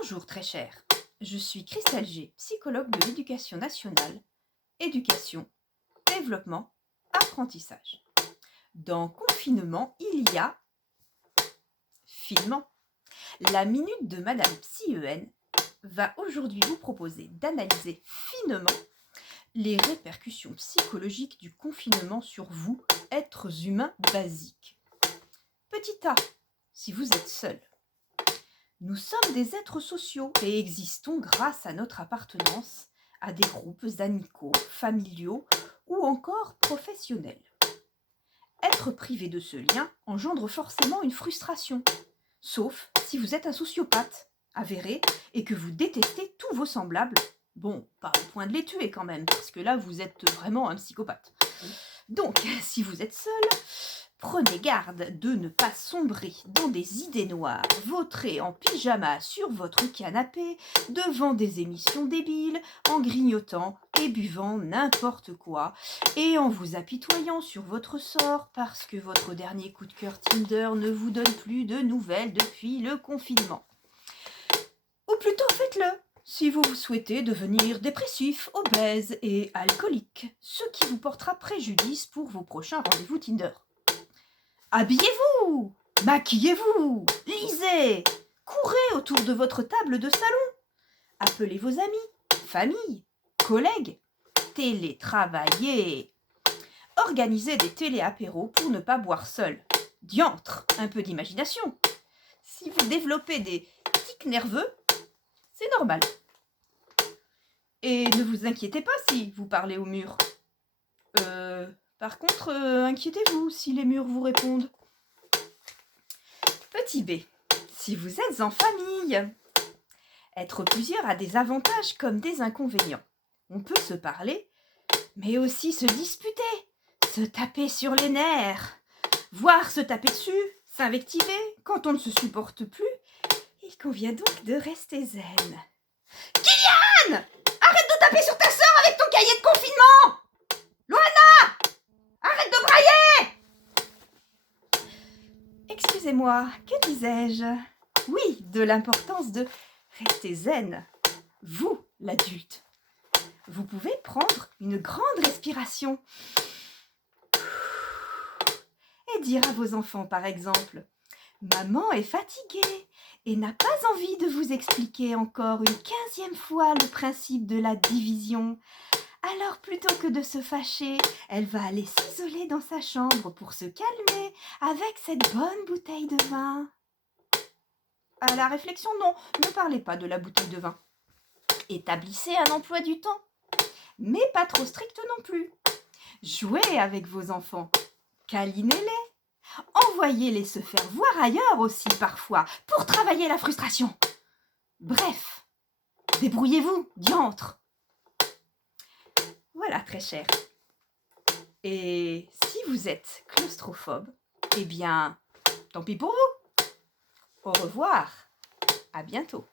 Bonjour très cher, je suis Christelle G, psychologue de l'éducation nationale, éducation, développement, apprentissage. Dans confinement, il y a finement. La minute de Madame Psy-EN va aujourd'hui vous proposer d'analyser finement les répercussions psychologiques du confinement sur vous, êtres humains basiques. Petit A, si vous êtes seul. Nous sommes des êtres sociaux et existons grâce à notre appartenance à des groupes amicaux, familiaux ou encore professionnels. Être privé de ce lien engendre forcément une frustration, sauf si vous êtes un sociopathe avéré et que vous détestez tous vos semblables. Bon, pas au point de les tuer quand même, parce que là vous êtes vraiment un psychopathe. Donc, si vous êtes seul, prenez garde de ne pas sombrer dans des idées noires, vautrées en pyjama sur votre canapé, devant des émissions débiles, en grignotant et buvant n'importe quoi, et en vous apitoyant sur votre sort parce que votre dernier coup de cœur Tinder ne vous donne plus de nouvelles depuis le confinement. Ou plutôt faites-le si vous souhaitez devenir dépressif, obèse et alcoolique, ce qui vous portera préjudice pour vos prochains rendez-vous Tinder. Habillez-vous, maquillez-vous, lisez, courez autour de votre table de salon. Appelez vos amis, famille, collègues, télétravaillez. Organisez des télé-apéros pour ne pas boire seul. Diantre, un peu d'imagination. Si vous développez des tics nerveux, c'est normal. Et ne vous inquiétez pas si vous parlez au mur. Par contre, inquiétez-vous si les murs vous répondent. Petit B, si vous êtes en famille, être plusieurs a des avantages comme des inconvénients. On peut se parler, mais aussi se disputer, se taper sur les nerfs, voire se taper dessus, s'invectiver quand on ne se supporte plus. Il convient donc de rester zen. Kylian, arrête de taper sur ta sœur avec ton cahier de confinement. Loana, arrête de brailler. Excusez-moi, que disais-je? Oui, de l'importance de rester zen. Vous, l'adulte, vous pouvez prendre une grande respiration et dire à vos enfants, par exemple, « Maman est fatiguée et n'a pas envie de vous expliquer encore une 15e fois le principe de la division. Alors plutôt que de se fâcher, elle va aller s'isoler dans sa chambre pour se calmer avec cette bonne bouteille de vin. » À la réflexion, non, ne parlez pas de la bouteille de vin. Établissez un emploi du temps, mais pas trop strict non plus. Jouez avec vos enfants, câlinez-les, envoyez-les se faire voir ailleurs aussi parfois pour travailler la frustration. Bref, débrouillez-vous, diantre. Voilà, très cher. Et si vous êtes claustrophobe, eh bien, tant pis pour vous. Au revoir, à bientôt.